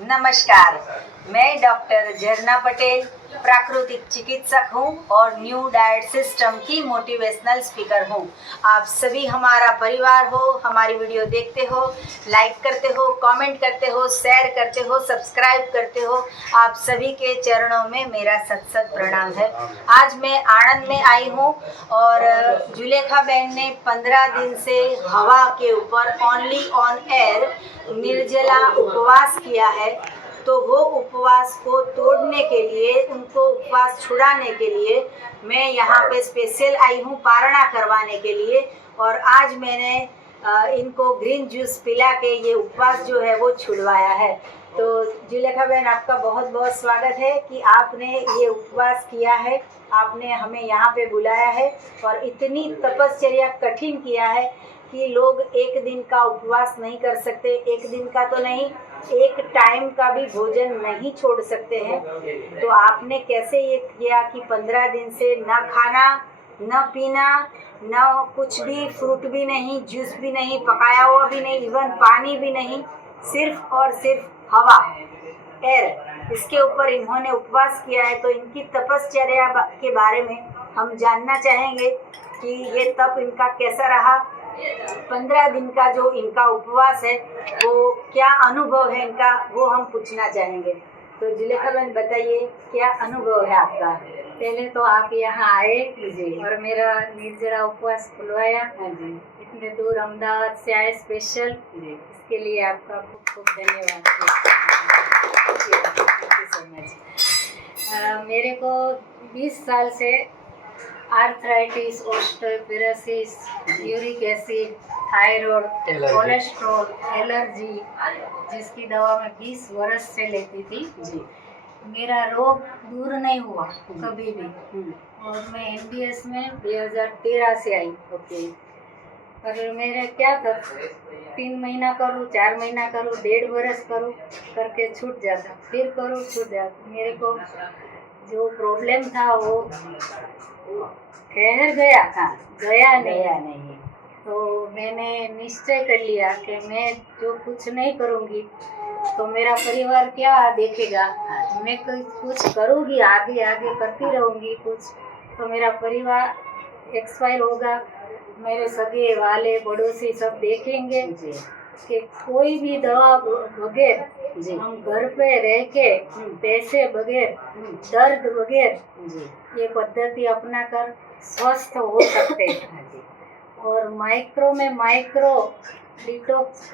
नमस्कार, मैं डॉक्टर झरना पटेल प्राकृतिक चिकित्सक हूँ और न्यू डाइट सिस्टम की मोटिवेशनल स्पीकर हूँ। आप सभी हमारा परिवार हो, हमारी वीडियो देखते हो, लाइक करते हो, कमेंट करते हो, शेयर करते हो, सब्सक्राइब करते हो। आप सभी के चरणों में मेरा सत सत प्रणाम है। आज मैं आणंद में आई हूँ और जुलेखा बहन ने 15 दिन से हवा के ऊपर ओनली ऑन एयर निर्जला उपवास किया है। तो वो उपवास को तोड़ने के लिए, उनको उपवास छुड़ाने के लिए मैं यहाँ पे स्पेशल आई हूँ पारणा करवाने के लिए। और आज मैंने इनको ग्रीन जूस पिला के ये उपवास जो है वो छुड़वाया है। तो जुलेखा बहन, आपका बहुत बहुत स्वागत है कि आपने ये उपवास किया है, आपने हमें यहाँ पे बुलाया है और इतनी तपश्चर्या कठिन किया है कि लोग एक दिन का उपवास नहीं कर सकते, एक दिन का तो नहीं, एक टाइम का भी भोजन नहीं छोड़ सकते हैं। तो आपने कैसे ये किया कि 15 दिन से न खाना, न पीना, न कुछ भी, फ्रूट भी नहीं, जूस भी नहीं, पकाया हुआ भी नहीं, इवन पानी भी नहीं, सिर्फ और सिर्फ हवा, एयर, इसके ऊपर इन्होंने उपवास किया है। तो इनकी तपश्चर्या के बारे में हम जानना चाहेंगे कि ये तप इनका कैसा रहा। 15 दिन का जो इनका उपवास है वो क्या अनुभव है इनका, वो हम पूछना चाहेंगे। तो जुलेखा बहन बताइए, क्या अनुभव है आपका? पहले तो आप यहाँ आए जी और मेरा निर्जला उपवास खुलवाया। हाँ जी, इतने दूर अहमदाबाद से आए स्पेशल, जी, इसके लिए आपका खूब खूब धन्यवाद। Thank you so much. मेरे को 20 साल से arthritis, osteoporosis, uric acid, thyroid, cholesterol, allergy, जिसकी दवा मैं 20 वर्ष से लेती थी। जी, मेरा रोग दूर नहीं हुआ कभी भी। और मैं एमबीएस में 2013 से आई। ओके। पर मेरे क्या था, 3 महीना करूँ, 4 महीना करूँ, 1.5 वर्ष करूँ करके छूट जाता, फिर करूँ छूट जाता। मेरे को जो प्रॉब्लम था वो ठहर गया था, गया नहीं। तो मैंने निश्चय कर लिया कि मैं जो कुछ नहीं करूँगी तो मेरा परिवार क्या देखेगा। मैं कुछ करूँगी, आगे आगे करती रहूँगी कुछ, तो मेरा परिवार एक्सपायर होगा। मेरे सगे वाले पड़ोसी सब देखेंगे कि कोई भी दवा बगैर, हम घर पे रह के पैसे बगैर, दर्द बगैर ये पद्धति अपना कर स्वस्थ हो सकते हैं। और माइक्रो में माइक्रो डिटॉक्स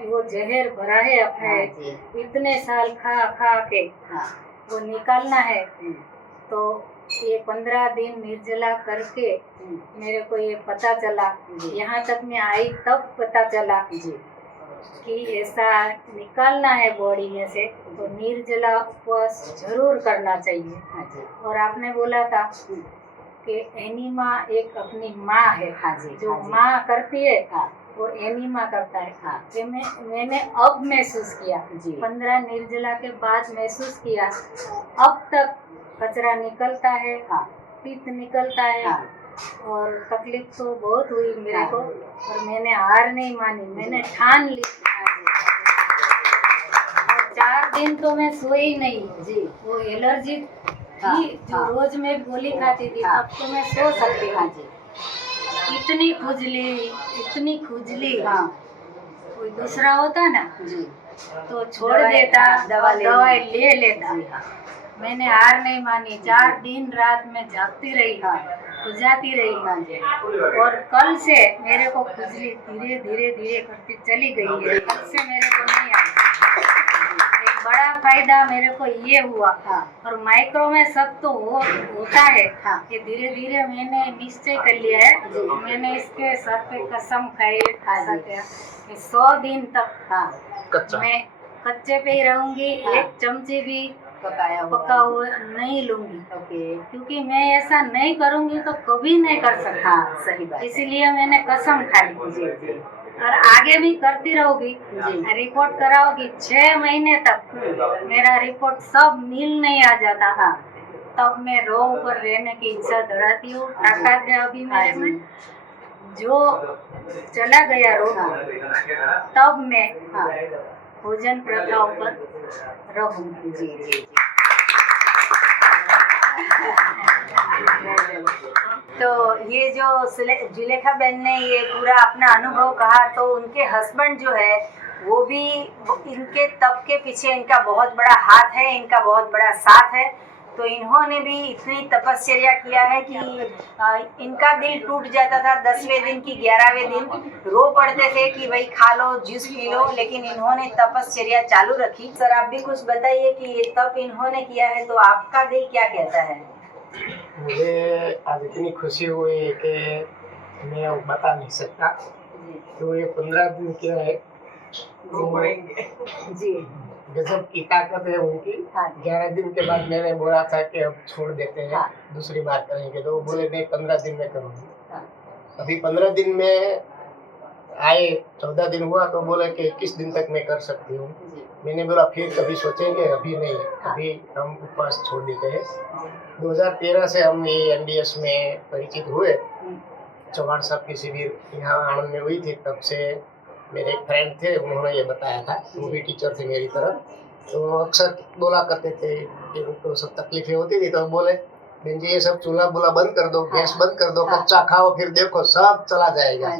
वो जहर भरा है अपने, इतने साल खा खा के वो निकालना है। तो ये 15 दिन निर्जला करके मेरे को ये पता चला, यहाँ तक मैं आई तब पता चला कि ऐसा निकालना है बॉडी में से, तो निर्जला उपवास जरूर करना चाहिए। और आपने बोला था कि एनीमा एक अपनी माँ है। जो माँ करती है वो एनीमा करता है। कि मैंने अब महसूस किया, 15 निर्जला के बाद महसूस किया। अब तक कचरा निकलता है, पित्त निकलता है, और तकलीफ तो बहुत हुई मेरे को, और मैंने हार नहीं मानी, मैंने ठान ली। 4 दिन तो मैं सोई नहीं जी। वो एलर्जी थी, जो रोज मैं गोली खाती थी, अब तो मैं सो सकती हूँ। इतनी खुजली, कोई दूसरा होता ना तो छोड़ देता, दवाई ले लेता। मैंने हार नहीं मानी, 4 दिन रात में जागती रही, खुजाती रही। और कल से मेरे को खुजली धीरे धीरे करती चली गई है। कल से मेरे को नहीं आई। एक बड़ा फायदा मेरे को ये हुआ। और माइक्रो में सब तो होता है कि धीरे धीरे मैंने निश्चय कर लिया है। मैंने इसके सर पे कसम खाई कि 100 दिन तक मैं कच्चे पे ही रहूंगी। एक चमची भी पका हुआ नहीं लूंगी, क्योंकि मैं ऐसा नहीं करूंगी तो कभी नहीं कर सकता। सही बात। इसलिए मैंने कसम खा ली। और आगे भी करती रहूंगी, रिपोर्ट कराओगी 6 महीने तक। मेरा रिपोर्ट सब नील नहीं आ जाता, तब मैं रो पर रहने की इच्छा धराती हूँ। ताकत है अभी मेरे में। जो चला गया रोग, तब मैं भोजन प्रथाओं पर रहूंगी। जी जी जी। तो ये जो जुलेखा बहन ने ये पूरा अपना अनुभव कहा, तो उनके हस्बैंड जो है वो भी इनके तप के पीछे इनका बहुत बड़ा हाथ है, इनका बहुत बड़ा साथ है। तो इन्होंने भी इतनी तपस्या किया है कि इनका दिल टूट जाता था 10वें दिन की 11वें दिन, रो पड़ते थे कि भाई खा लो, जूस पी लो, लेकिन इन्होंने तपस्या चालू रखी। सर आप भी कुछ बताइए कि ये तप इन्होंने किया है तो आपका दिल क्या कहता है? मुझे आज इतनी खुशी हुई है कि मैं अब बता नहीं सकता। तो ये 15 दिन क्या है जी गजब की ताकत है उनकी। हाँ। 11 दिन के बाद मैंने बोला था कि अब छोड़ देते हैं, हाँ। दूसरी बार करेंगे, तो वो बोले नहीं 15 दिन में करूँगी। हाँ। अभी 15 दिन में आए, 14 दिन हुआ तो बोले कि 21 दिन तक मैं कर सकती हूँ। मैंने बोला फिर कभी सोचेंगे, अभी नहीं, अभी हम उपवास छोड़ देते हैं। 2013 से हम ये एनडीएस में परिचित हुए। चौहान साहब की शिविर यहाँ आनंद में हुई थी, तब से मेरे एक फ्रेंड थे, उन्होंने ये बताया था, वो भी टीचर थे मेरी तरफ। तो अक्सर बोला करते थे कि उनको सब तकलीफें होती थी, तो बोले बहन जी ये सब चूल्हा बुला बंद कर दो, गैस बंद कर दो, कच्चा खाओ, फिर देखो सब चला जाएगा।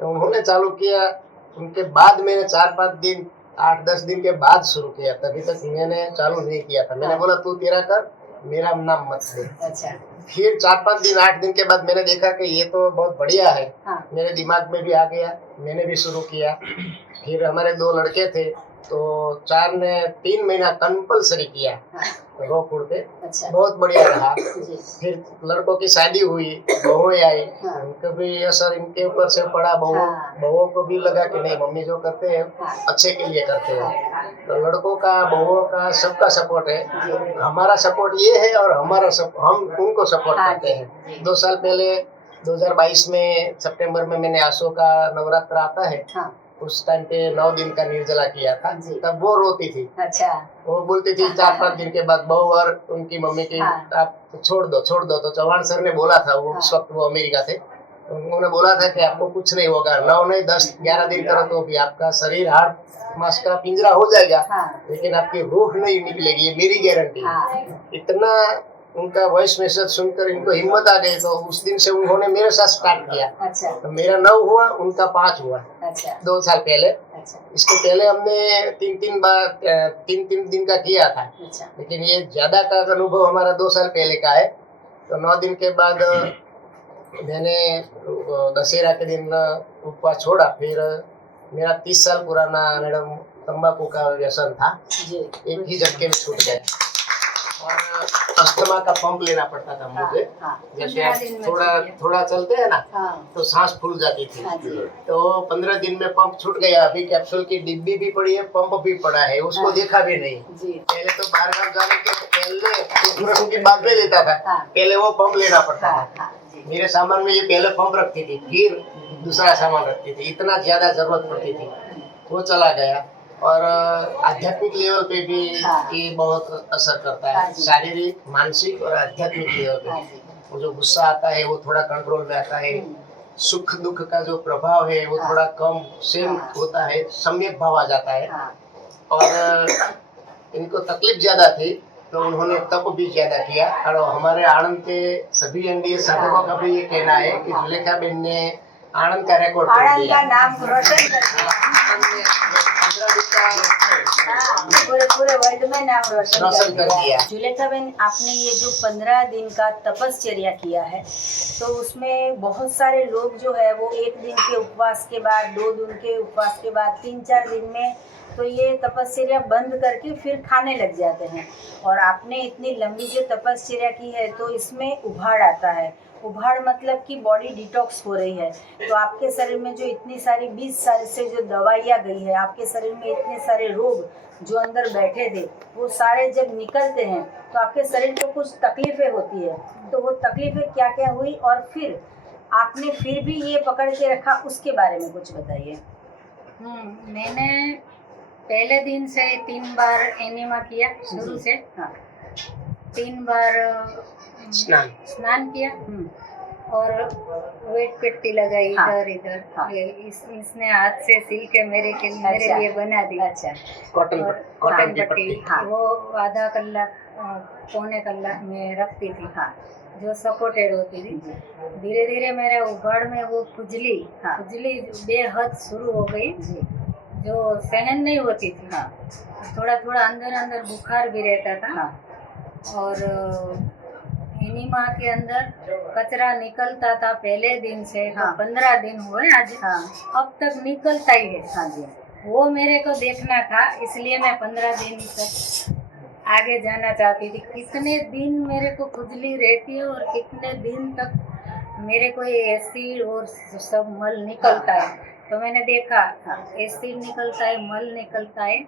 तो उन्होंने चालू किया। उनके बाद मैंने 4-5 दिन 8-10 दिन के बाद शुरू किया, तभी तक मैंने चालू नहीं किया था। मैंने बोला तू तेरा कर, मेरा नाम मत दे। अच्छा। फिर 4-5 दिन 8 दिन के बाद मैंने देखा कि ये तो बहुत बढ़िया है। हाँ। मेरे दिमाग में भी आ गया, मैंने भी शुरू किया। फिर हमारे 2 लड़के थे, तो 4 ने 3 महीना कंपलसरी किया। हाँ। रो फूड़ते अच्छा। बहुत बढ़िया रहा। जी। फिर लड़कों की शादी हुई, बहुएं आई, हाँ। उनको भी असर इनके ऊपर से पड़ा। बहुओं को भी लगा कि नहीं मम्मी जो करते हैं अच्छे के लिए करते हैं। तो लड़कों का, बहुओं का, सबका सपोर्ट है। हमारा सपोर्ट ये है और हम उनको सपोर्ट करते हैं। 2 साल पहले 2022 में सितंबर में मैंने आशो का नवरात्र आता है, उस टाइम पे 9 दिन का निर्जला किया था। तब वो रोती थी। अच्छा। वो बोलती थी 4-5 दिन के बाद बहू और उनकी मम्मी की आप छोड़ दो। तो चौहान सर ने बोला था, वो उस वक्त वो अमेरिका थे, उन्होंने बोला था कि आपको कुछ नहीं होगा, 9 नहीं 10-11 दिन करो तो भी आपका शरीर हाड़ मांस का पिंजरा हो जाएगा, लेकिन आपकी रूह नहीं निकलेगी, ये मेरी गारंटी है। इतना उनका वॉइस मैसेज सुनकर इनको हिम्मत आ गई, तो उस दिन से उन्होंने मेरे साथ स्टार्ट किया। अच्छा। तो मेरा 9 हुआ, उनका 5 हुआ। अच्छा। 2 साल पहले। अच्छा। इसके पहले हमने 3-3 दिन का किया था। अच्छा। लेकिन ये ज्यादा का अनुभव हमारा 2 साल पहले का है। तो 9 दिन के बाद मैंने दशहरा के दिन उपवास छोड़ा। फिर मेरा 30 साल पुराना मैडम तंबाकू का व्यसन था, एक ही झटके में छूट गया। और अस्थमा का पंप लेना पड़ता था मुझे। जैसे आप थोड़ा चलते हैं ना, तो सांस फूल जाती थी। तो 15 दिन में पंप छूट गया। अभी कैप्सूल की डिब्बी भी पड़ी है, पंप भी पड़ा है, उसको देखा भी नहीं। पहले तो बाहर जाने के पहले की बात में लेता था, पहले वो पंप लेना पड़ता था। मेरे सामान में ये पहले पंप रखती थी, फिर दूसरा सामान रखती थी, इतना ज्यादा जरूरत पड़ती थी। वो चला गया। और आध्यात्मिक लेवल पे भी ये बहुत असर करता है, शारीरिक, मानसिक और आध्यात्मिक लेवल पे। वो जो गुस्सा आता है वो थोड़ा कंट्रोल में आता है, सुख दुख का जो प्रभाव है वो थोड़ा कम सेम होता है, सम्यक भाव आ जाता है। और इनको तकलीफ ज्यादा थी, तो उन्होंने तप भी ज्यादा किया। और हमारे आनंद के सभी एनडीएस साधकों का भी ये कहना है कि जुलेखा बहन ने आनंद का रिकॉर्ड तोड़ दिया, आनंद का नाम रोशन कर दिया। पूरे वर्ल्ड में नाम रोशन कर दिया। जुलेखा बहन, आपने ये जो 15 दिन का तपस्या किया है, तो उसमें बहुत सारे लोग जो है वो 1 दिन के उपवास के बाद, 2 दिन के उपवास के बाद, 3-4 दिन में तो ये तपस्या बंद करके फिर खाने लग जाते हैं। और आपने इतनी लंबी जो तपस्या की है, तो इसमें उभाड़ आता है। उभाड़ मतलब कि बॉडी डिटॉक्स हो रही है। तो आपके शरीर में जो इतनी सारी 20 साल से जो दवाइयाँ गई है, आपके शरीर में इतने सारे रोग जो अंदर बैठे थे, वो सारे जब निकलते हैं तो आपके शरीर को कुछ तकलीफ़ें होती है। तो वो तकलीफ़ें क्या क्या हुई, और फिर आपने फिर भी ये पकड़ के रखा, उसके बारे में कुछ बताइए। मैंने पहले दिन से 3 बार एनिमा किया शुरू से। 3 बार स्नान किया। और वेट पट्टी लगाई हाँ। इधर इधर। हाँ। इसने हाथ से सिल के मेरे अच्छा। लिए बना दी। अच्छा। कॉटन और कॉटन कॉटन की पट्टी पट्टी। हाँ। वो आधा कलाक पौने कलाक में रखती थी, हाँ जो सपोर्टेड होती थी। जी। धीरे धीरे मेरे उघाड़ में वो खुजली हाँ। खुजली बेहद शुरू हो गई, जी। जो सहन नहीं होती थी। हाँ। थोड़ा थोड़ा अंदर अंदर बुखार भी रहता था। हाँ। और एनीमा के अंदर कचरा निकलता था पहले दिन से। हाँ। तो 15 दिन हुए आज, हाँ। अब तक निकलता ही है। हाँ जी। वो मेरे को देखना था, इसलिए मैं 15 दिन तक आगे जाना चाहती थी। कितने दिन मेरे को खुजली रहती है और कितने दिन तक मेरे को ये एसिड और सब मल निकलता है। तो मैंने देखा हाँ। एसिड निकलता है, मल निकलता है,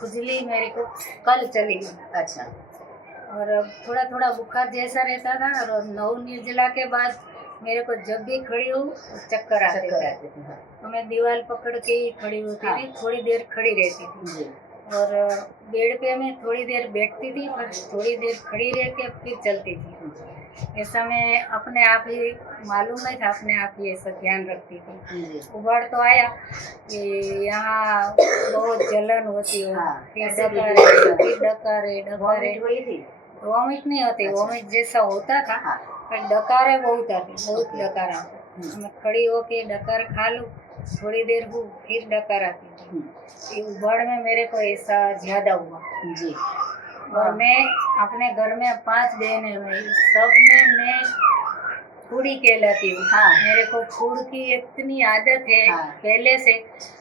खुजली मेरे को कल चली गई। अच्छा। और थोड़ा थोड़ा बुखार जैसा रहता था। और नव निर्जला के बाद मेरे को जब भी खड़ी हूँ चक्कर आते चक्कर थे। आते थे। हाँ तो मैं दीवार पकड़ के ही खड़ी होती हाँ। थी, थोड़ी देर खड़ी रहती थी। जी। और बेड पे मैं थोड़ी देर बैठती थी, फिर थोड़ी देर खड़ी रह के फिर चलती थी। ऐसा मैं अपने आप ही मालूम नहीं था, अपने आप ही ऐसा ध्यान रखती थी। जी। उबाड़ तो आया कि यहाँ बहुत जलन होती हो, हाँ, फिर ऐसे भी डकार होता फिर डकारे वॉमिट हुई थी। वॉमिट नहीं होती, अच्छा। वॉमिट जैसा होता था। हाँ। पर डकारे बहुत आते, बहुत ओके। डकार आते। मैं खड़ी होके डकार खा लूँ, थोड़ी देर हूँ फिर डकार आती थी। ये उबाड़ में मेरे को ऐसा ज्यादा हुआ। जी। और मैं अपने घर में 5 बहनें हुई, सब में मैं फूडी कहलाती हूँ। हाँ। मेरे को फूड की इतनी आदत है। हाँ। पहले से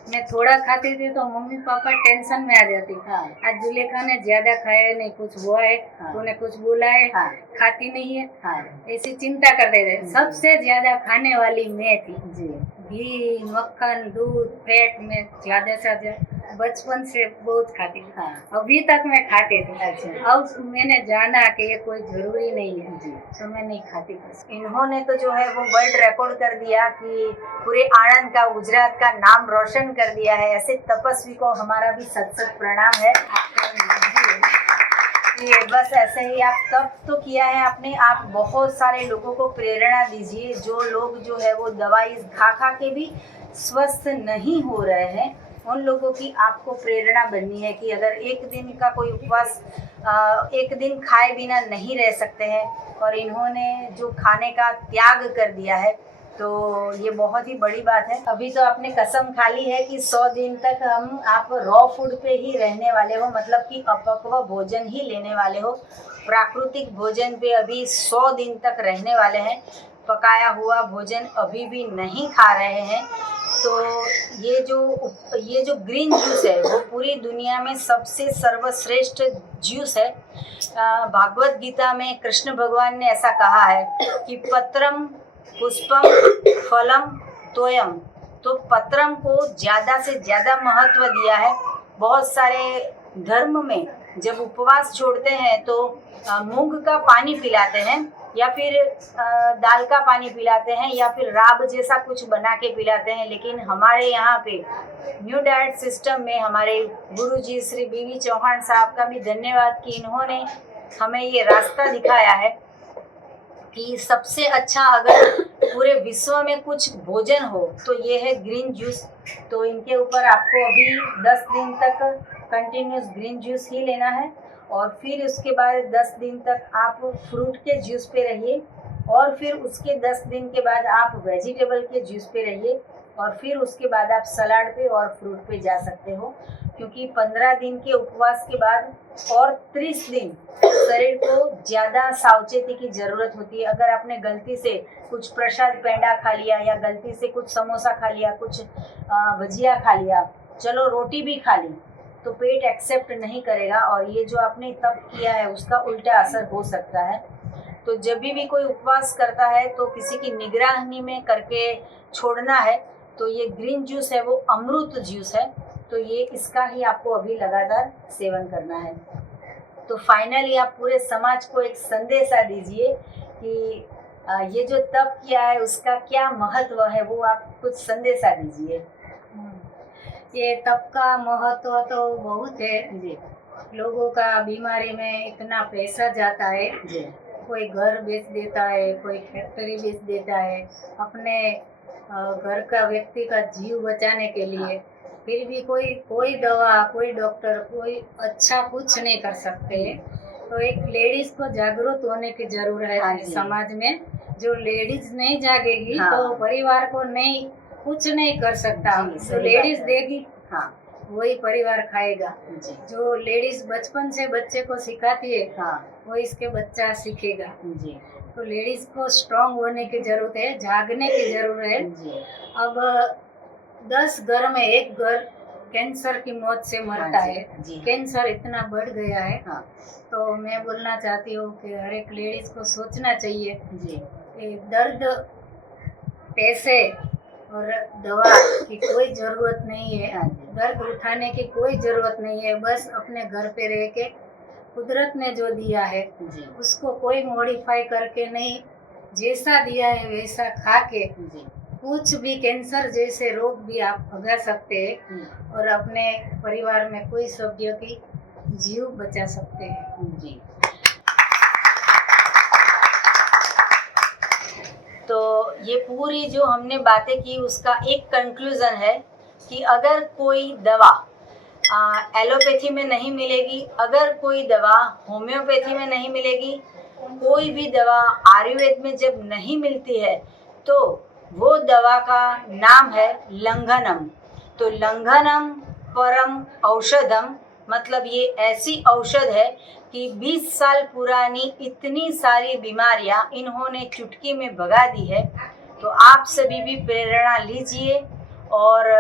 मैं थोड़ा खाती थी तो मम्मी पापा टेंशन में आ जाती। हाँ। आज जुलेखा ने ज्यादा खाया नहीं, कुछ हुआ है, हाँ। तूने कुछ बोला है, हाँ। खाती नहीं है, हाँ ऐसी चिंता करते थे। जी। सबसे ज्यादा खाने वाली मैं थी। जी। घी, मक्खन, दूध, फैट में ज्यादा से ज्यादा बचपन से बहुत खाती थी। हाँ। अभी तक मैं खाती थी। अच्छा। अब मैंने जाना कि ये कोई जरूरी नहीं है, जी। तो मैं नहीं खाती बस। इन्होंने तो जो है वो वर्ल्ड रिकॉर्ड कर दिया कि पूरे आणंद का, गुजरात का नाम रोशन कर दिया है। ऐसे तपस्वी को हमारा भी सत सत प्रणाम है। ये बस ऐसे ही आप तप तो किया है आपने, आप बहुत सारे लोगों को प्रेरणा दीजिए। जो लोग जो है वो दवाई खा खा के भी स्वस्थ नहीं हो रहे हैं, उन लोगों की आपको प्रेरणा बननी है कि अगर एक दिन का कोई उपवास, एक दिन खाए बिना नहीं रह सकते हैं, और इन्होंने जो खाने का त्याग कर दिया है, तो ये बहुत ही बड़ी बात है। अभी तो आपने कसम खा ली है कि 100 दिन तक आप रॉ फूड पे ही रहने वाले हो, मतलब कि अपक्व भोजन ही लेने वाले हो। प्राकृतिक भोजन पे अभी 100 दिन तक रहने वाले हैं, पकाया हुआ भोजन अभी भी नहीं खा रहे हैं। तो ये जो ग्रीन जूस है वो पूरी दुनिया में सबसे सर्वश्रेष्ठ जूस है। भागवत गीता में कृष्ण भगवान ने ऐसा कहा है कि पत्रम पुष्पम फलम तोयम, तो पत्रम को ज़्यादा से ज़्यादा महत्व दिया है। बहुत सारे धर्म में जब उपवास छोड़ते हैं तो मूंग का पानी पिलाते हैं, या फिर दाल का पानी पिलाते हैं, या फिर राब जैसा कुछ बना के पिलाते हैं। लेकिन हमारे यहाँ पे न्यू डाइट सिस्टम में हमारे गुरुजी श्री बीवी चौहान साहब का भी धन्यवाद कि इन्होंने हमें ये रास्ता दिखाया है कि सबसे अच्छा अगर पूरे विश्व में कुछ भोजन हो तो ये है ग्रीन जूस। तो इनके ऊपर आपको अभी 10 दिन तक कंटिन्यूस ग्रीन जूस ही लेना है, और फिर उसके बाद 10 दिन तक आप फ्रूट के जूस पे रहिए, और फिर उसके 10 दिन के बाद आप वेजिटेबल के जूस पे रहिए, और फिर उसके बाद आप सलाद पे और फ्रूट पे जा सकते हो। क्योंकि 15 दिन के उपवास के बाद और 30 दिन शरीर को ज़्यादा सावचेती की ज़रूरत होती है। अगर आपने गलती से कुछ प्रसाद पेंडा खा लिया, या गलती से कुछ समोसा खा लिया, कुछ भजिया खा लिया, चलो रोटी भी खा ली, तो पेट एक्सेप्ट नहीं करेगा, और ये जो आपने तप किया है उसका उल्टा असर हो सकता है। तो जब भी कोई उपवास करता है तो किसी की निगरानी में करके छोड़ना है। तो ये ग्रीन जूस है वो अमृत जूस है, तो ये इसका ही आपको अभी लगातार सेवन करना है। तो फाइनली आप पूरे समाज को एक संदेशा दीजिए कि ये जो तप किया है उसका क्या महत्व है, वो आप कुछ संदेशा दीजिए। ये तप का महत्व तो बहुत है। जी। लोगों का बीमारी में इतना पैसा जाता है, जी। कोई घर बेच देता है, कोई फैक्ट्री बेच देता है अपने घर का व्यक्ति का जीव बचाने के लिए। फिर भी कोई दवा, कोई डॉक्टर, कोई अच्छा कुछ नहीं कर सकते। तो एक लेडीज को जागरूक होने की जरूरत है हाँ जी। समाज में। जो लेडीज नहीं जागेगी हाँ। तो परिवार को नहीं कुछ नहीं कर सकता। जी, जो सही लेडीज बात है। देगी हाँ वही परिवार खाएगा। जी जो लेडीज बचपन से बच्चे को सिखाती है हाँ वो इसके बच्चा सीखेगा। जी तो लेडीज को स्ट्रांग होने की जरूरत है, जागने की जरूरत है। जी अब 10 घर में एक घर कैंसर की मौत से मरता हाँ जी, है। जी। कैंसर इतना बढ़ गया है। हाँ तो मैं बोलना चाहती हूँ कि हर एक लेडीज को सोचना चाहिए जी कि दर्द, पैसे और दवा की कोई जरूरत नहीं है। हाँ जी। दर्द उठाने की कोई जरूरत नहीं है। बस अपने घर पे रह के कुदरत ने जो दिया है जी उसको कोई मॉडिफाई करके नहीं, जैसा दिया है वैसा खा के जी कुछ भी कैंसर जैसे रोग भी आप भगा सकते हैं और अपने परिवार में कोई सभ्य की जीव बचा सकते हैं। जी। तो ये पूरी जो हमने बातें की उसका एक कंक्लूजन है कि अगर कोई दवा एलोपैथी में नहीं मिलेगी, अगर कोई दवा होम्योपैथी में नहीं मिलेगी, कोई भी दवा आयुर्वेद में जब नहीं मिलती है तो वो दवा का नाम है लंघनम। तो लंघनम परम औषधम, मतलब ये ऐसी औषध है कि 20 साल पुरानी इतनी सारी बीमारियां इन्होंने चुटकी में भगा दी है। तो आप सभी भी प्रेरणा लीजिए और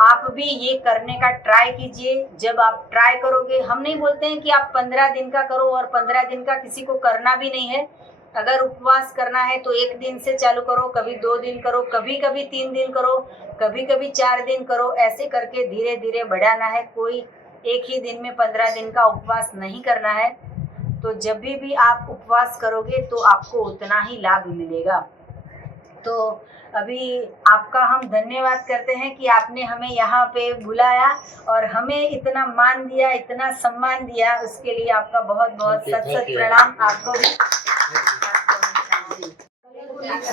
आप भी ये करने का ट्राई कीजिए। जब आप ट्राई करोगे, हम नहीं बोलते हैं कि आप 15 दिन का करो और 15 दिन का किसी को करना भी नहीं है। अगर उपवास करना है तो 1 दिन से चालू करो, कभी 2 दिन करो, कभी कभी 3 दिन करो, कभी कभी 4 दिन करो। ऐसे करके धीरे धीरे बढ़ाना है। कोई एक ही दिन में 15 दिन का उपवास नहीं करना है। तो जब भी आप उपवास करोगे तो आपको उतना ही लाभ मिलेगा। तो अभी आपका हम धन्यवाद करते हैं कि आपने हमें यहाँ पे बुलाया और हमें इतना मान दिया, इतना सम्मान दिया। उसके लिए आपका बहुत बहुत सत सत प्रणाम। आपको भी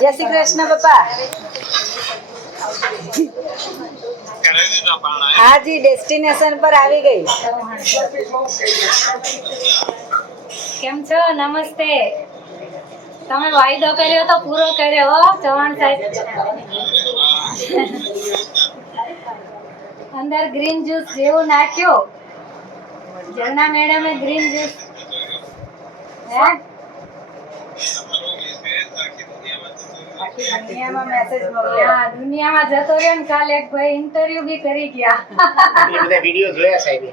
जय श्री कृष्ण बापा। हाँ जी, डेस्टिनेशन पर આવી ગઈ। કેમ છો? નમસ્તે। તમે વાયદો કર્યો તો પૂરો કર્યો હો ચૌહાણ સાહેબ। અંદર ગ્રીન જ્યુસ જેવું નાખ્યો। ઝરણા મેડમે ગ્રીન જ્યુસ હે આખી દુનિયામાં મેસેજ મોકલ્યા। હા, દુનિયામાં જતો રહ્યો ને કાલે એક ભાઈ ઇન્ટરવ્યુ બી કરી ગયા। એ બધા વિડીયો જોયા સાહેબ।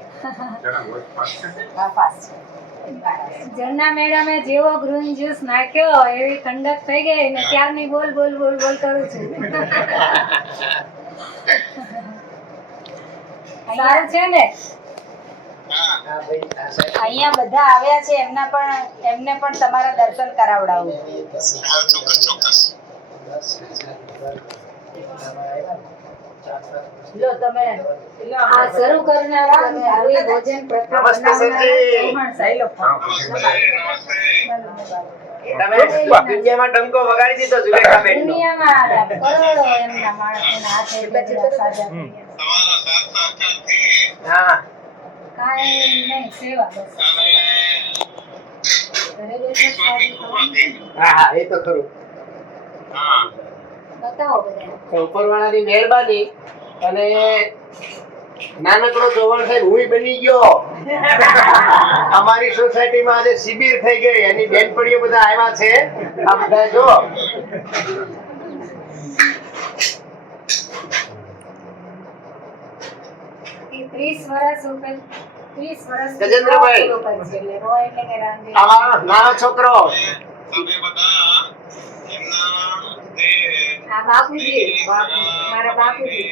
હા, ફાસ્ટ। ઝરણા મેડમે જેવો ગ્રીન જ્યુસ નાખ્યો એવી ઠંડક થઈ ગઈ ને ત્યારની બોલ બોલ બોલ બોલ કરું છું। સારું છે ને? હા ભાઈ, હા સાહેબ। અહીંયા બધા આવ્યા છે, એમને પણ તમારા દર્શન કરાવડાવું। લો તમે આ શરૂ કરનારા આવી ભોજન પ્રથા નમસ્તે સરજી। ચૌહાણ સાહેબ। તમે દુનિયામાં ડંકો વગાડી દીધો જુલેખા બેનનો। દુનિયામાં કરોડો એમના માણસોના હાથે બેઠા સાજા થઈ ગયા। હા કાંઈ નહીં, સેવા બસ। ઘરે બેઠા સાદી ખાવાની। હા હા, એ તો ખરું। બતાવો બધા। તો ઉપરવાળાની મહેરબાની અને નાનકડો ચૌહાણ સાહેબ હુંય બની ગયો। અમારી સોસાયટીમાં આજે શિબિર થઈ ગઈ, એની બેનપણીઓ બધા આવ્યા છે। આ બધા જો એ 30 વર્ષ ઉપર 30 વર્ષ ગજેન્દ્રભાઈ। પૂરો કરશે એટલે રો એટલે કે રાંધે। આવા નાનો છોકરો આ બાપુજી, મારા બાપુજી।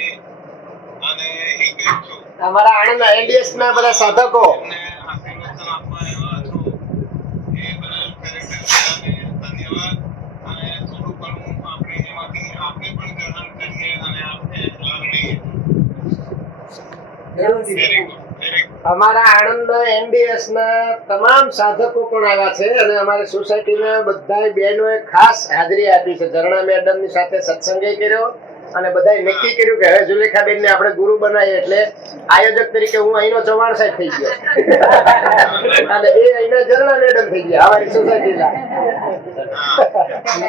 અમારા આણંદના એનડીએસ ના બધા સાધકો। અમારા આણંદના NDS ના તમામ સાધકો પણ આવ્યા છે અને અમારી સોસાયટીના બધાય બહેનોએ ખાસ હાજરી આપી છે. ઝરણા મેડમની સાથે સત્સંગે કર્યો અને બધાએ નક્કી કર્યું કે હવે જુલેખાબેનને આપણે ગુરુ બનાવીએ, એટલે આયોજક તરીકે હું અહીંનો ચૌહાણ સાહેબ થઈ ગયો અને એ અહીંના ઝરણા મેડમ થઈ ગયા અમારી સોસાયટીના.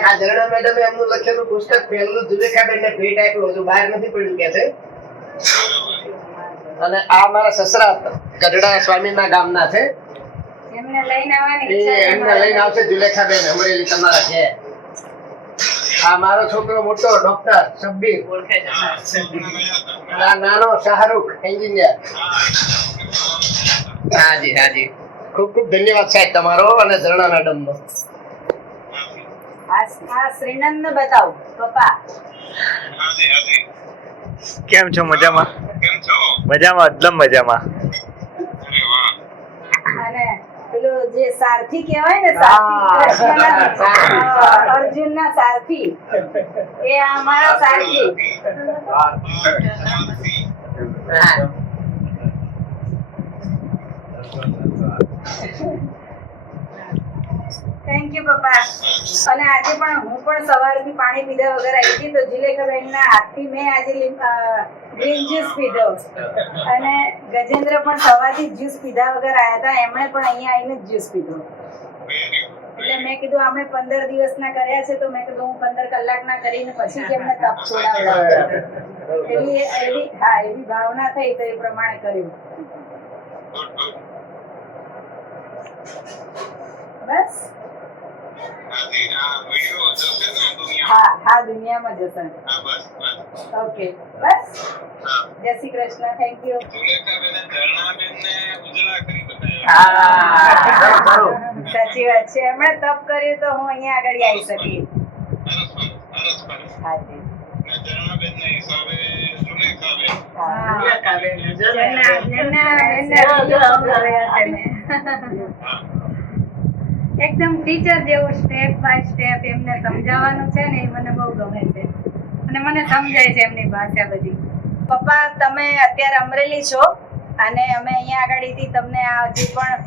આ ઝરણા મેડમે એમનું લખેલું પુસ્તક પહેલું જુલેખાબેનને ભેટ આપ્યું, હજુ બહાર નથી પડ્યું કે છે. અને આ મારા સસરા ગઢડા સ્વામીના ગામના છે, એમને લઈને આવવાની એ એમને લઈને આવશે જુલેખાબેન અમરેલી તમારા ઘેર. આ મારો છોકરો મોટો ડોક્ટર શબ્બીર, આ નાનો શાહરુખ એન્જિનિયર. હાજી હાજી, ખૂબ ખૂબ ધન્યવાદ સાહેબ તમારો અને ઝરણા મેડમનો. આ શ્રીનંદ બતાવો પપ્પા. કેમ છો? મજામાં? મજામાં, એકદમ મજામાં. અને પેલું જે સારથી કહેવાય ને, સારથી કૃષ્ણના અર્જુનના સારથી, એ અમારા સારથી. થેન્ક યુ પપ્પા. અને આજે પણ હું પણ સવારથી પાણી પીધા વગર આવી હતી, તો જુલેખાબેનના હાથથી મેં આજે ગ્રીન જ્યુસ પીધો. અને ગજેન્દ્ર પણ સવારથી જ્યુસ પીધા વગર આવ્યા હતા, એમણે પણ અહીંયા આવીને જ જ્યુસ પીધો. એટલે મેં કીધું આપણે 15 દિવસના કર્યા છે, તો મેં કીધું હું 15 કલાકના કરીને પછી જ એમને તપ છોડાવડાવું. એવી ભાવના થઈ તો એ પ્રમાણે કર્યું. બસ હા, દુનિયામાં જશે. ઓકે, બસ. જય શ્રી કૃષ્ણ. Thank you. સાચી વાત છે, એમણે તપ કર્યું તો હું અહીંયા આગળ આવી શકી. હાજી. એકદમ ટીચર જેવું સ્ટેપ બાય સ્ટેપ એમને સમજાવવાનું છે ને, એ મને બહુ ગમે છે અને મને સમજાય છે એમની ભાષા બધી. પપ્પા, તમે અત્યારે અમરેલી છો અને અમે અહીંયા આગળથી તમને આ જે પણ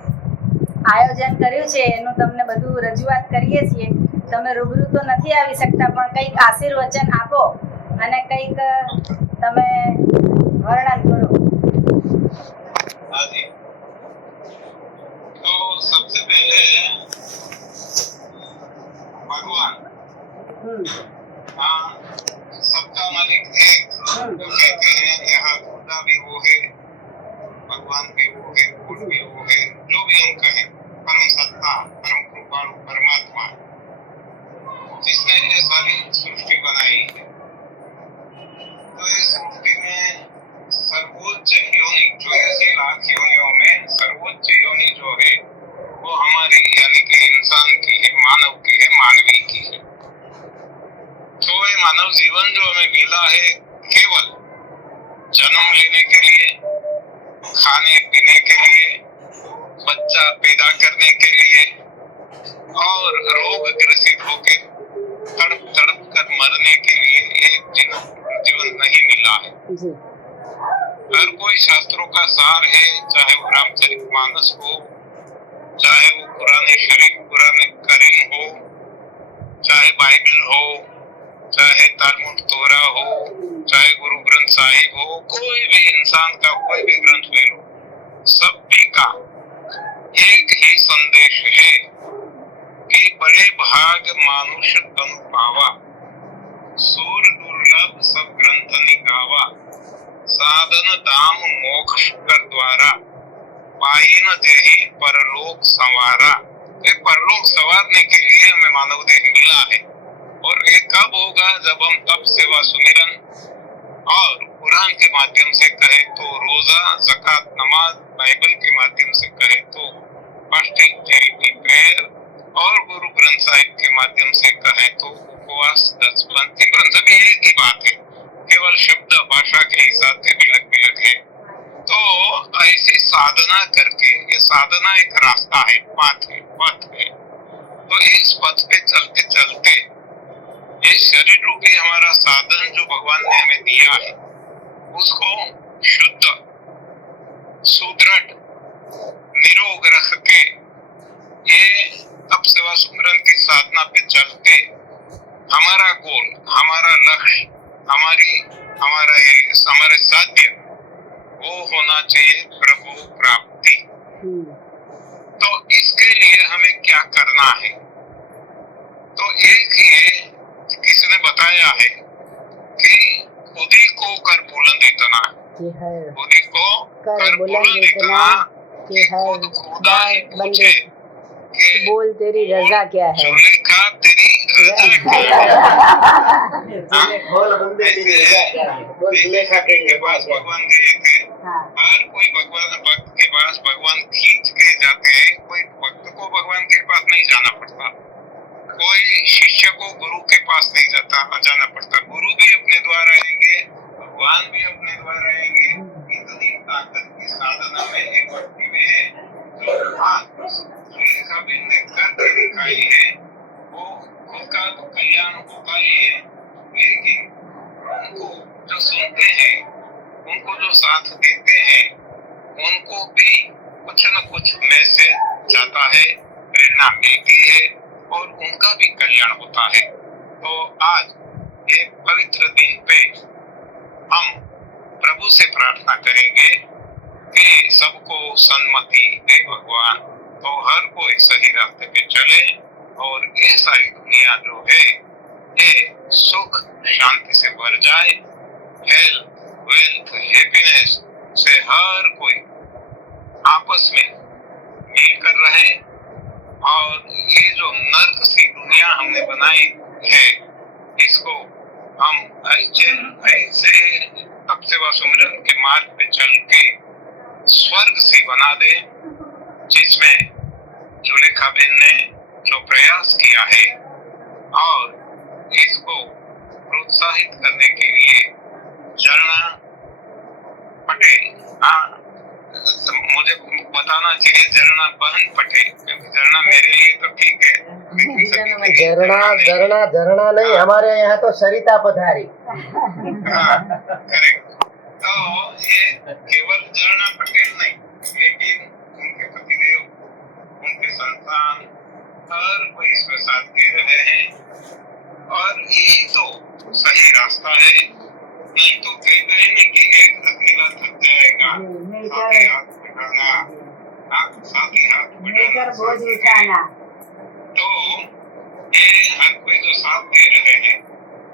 આયોજન કર્યું છે એનું તમને બધું રજૂઆત કરીએ છીએ. તમે રૂબરૂ તો નથી આવી શકતા, પણ કંઈક આશીર્વચન આપો અને કંઈક તમે વર્ણન કરો. तो सबसे पहले भगवान, हाँ, सबका मालिक एक, तो कहते हैं यहाँ खुदा भी वो है, भगवान भी वो है, गुड भी वो है, जो भी हम कहें, परम सत्ता, परम कृपालु परमात्मा, जिसने ये सारी सृष्टि बनाई है. तो ये सृष्टि में सर्वोच्च योनि, 84 लाख योनियों में सर्वोच्च योनि जो है वो हमारी यानी कि इंसान की है, मानव की है, मानवी की है. तो ये मानव जीवन जो हमें मिला है केवल जन्म लेने के लिए, खाने पीने के लिए, बच्चा पैदा करने के लिए और रोग ग्रसित होकर तड़प तड़प कर मरने के लिए ये जीवन नहीं मिला है. हर कोई शास्त्रों का सार है, चाहे वो रामचरितमानस हो, चाहे वो पुराने शरीफ, पुराने करीम हो, चाहे बाइबल हो, चाहे तालमुद तोरा हो, चाहे गुरु ग्रंथ साहिब हो, कोई भी इंसान का कोई भी ग्रंथ ले लो, सभी का एक ही संदेश है कि बड़े भाग मानुष तनु पावा, सूर दुर्लभ सब ग्रंथ निगावा, साधन दाम मोक्ष कर द्वारा, पाई न देहि परलोक संवारा. ये परलोक संवारने के लिए हमें मानव देह मिला है. और ये कब होगा? जब हम तप, सेवा, सुमिरन और कुरान के माध्यम से कहे तो रोजा, ज़कात, नमाज, बाइबल के माध्यम से कहे तो फास्टिंग, चैरिटी, प्रेयर और गुरु ग्रंथ साहिब के माध्यम से कहे तो उपवास, 10 पंथ, सभी एक ही बात है, केवल शब्द भाषा के हिसाब से बिलक बिलक है. तो ऐसी साधना करके, ये साधना एक रास्ता है, पथ है. तो इस पथ पे चलते चलते ये शरीर रूपी हमारा साधन जो भगवान ने हमें दिया है, उसको शुद्ध, सुदृढ़ निरोग रख के ये तप सेवा सुमरन की साधना पे चलते हमारा गोल, हमारा लक्ष्य, हमारे साध्य वो होना चाहिए प्रभु प्राप्ति। तो इसके लिए हमें क्या करना है? तो एक ये किसी ने बताया है कि खुदी को कर बुलंद इतना, खुदी को कर बुलंद इतना कि खुद खुदा ही पूछे कि बोल तेरी रजा क्या है। सुलेखा तेरी रजा क्या है? बोल बंदे तेरी रजा क्या है? बोल सुलेखा के पास भगवान गए थे। हर कोई भक्त के पास भगवान खींच के जाते हैं। कोई भक्त को भगवान के पास नहीं जाना पड़ता, कोई शिष्य को गुरु के पास नहीं जाना पड़ता। गुरु भी अपने द्वार आएंगे, भगवान भी अपने द्वार आएंगे। इतनी ताकत की साधना में एक भक्ति में जो सुलेखा बेन ने करके दिखाई है वो खुद का तो कल्याण होता ही है, लेकिन उनको जो सुनते हैं, उनको जो साथ देते हैं, उनको भी कुछ न कुछ मैसेज जाता है, प्रेरणा मिलती है और उनका भी कल्याण होता है। तो आज एक पवित्र दिन पे हम प्रभु से प्रार्थना करेंगे कि सबको सन्मति दे भगवान, तो हर कोई सही रास्ते पे चले और ये सारी दुनिया जो है ये सुख शांति से भर जाए, हेल्थ वेल्थ हैप्पीनेस से हर कोई आपस में मिलकर रहे। और ये जो नर्क सी दुनिया हमने बनाई है, इसको हम ऐसे तप सेवा सुमरन के मार्ग पे चल के स्वर्ग सी बना दे, जिसमें जुलेखा बेन ने जो प्रयास किया है और इसको प्रोत्साहित करने के लिए झरना पटेल, मुझे बताना चाहिए झरना बहन पटेल, क्योंकि झरना मेरे लिए तो ठीक है, झरना नहीं, हमारे यहाँ तो सरिता पधारी। करेक्ट। तो ये केवल झरना पटेल नहीं, लेकिन उनके पतिदेव, उनके संतान, हर कोई इसमें साथ दे रहे हैं और यही तो सही रास्ता है। नहीं तो कहते हैं कि एक अकेला थक जाएगा, साथी हाथ बढ़ाना। तो ये हर कोई जो साथ दे रहे हैं,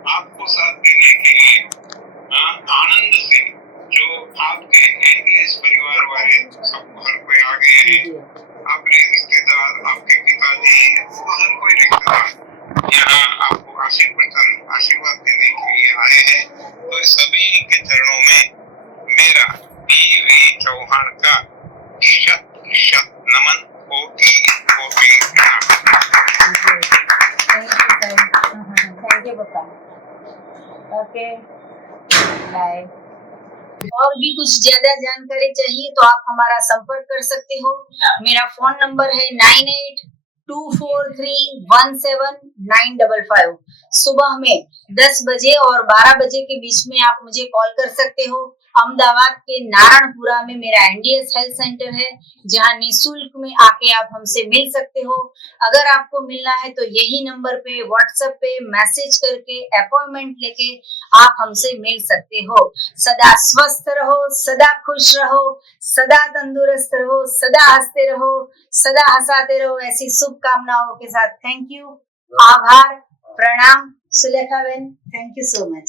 आपको साथ देने के लिए आनंद से जो आपके एनडीएस परिवार वाले सब हर कोई आ गए हैं, अपने रिश्तेदार, आपके पिताजी, हर कोई रिश्तेदार यहाँ आपको आशीर्वाद देने के लिए आए हैं। तो सभी के चरणों में मेरा B.V. चौहान का शत नमन, कोटि कोटि थैंक यू पापा। Okay bye. और भी कुछ ज्यादा जानकारी चाहिए तो आप हमारा संपर्क कर सकते हो। मेरा फोन नंबर है 9824317955। सुबह में 10 बजे और 12 बजे के बीच में आप मुझे कॉल कर सकते हो। अहमदाबाद के नारायणपुरा में मेरा एनडीएस हेल्थ सेंटर है, जहां निःशुल्क में आके आप हमसे मिल सकते हो। अगर आपको मिलना है तो यही नंबर पे व्हाट्सएप पे मैसेज करके अपॉइंटमेंट लेके आप हमसे मिल सकते हो। सदा स्वस्थ रहो, सदा खुश रहो, सदा तंदुरुस्त रहो, सदा हंसते रहो, सदा हंसाते रहो, ऐसी शुभकामनाओं के साथ थैंक यू, आभार, प्रणाम। Sulekha Ben, thank you so much.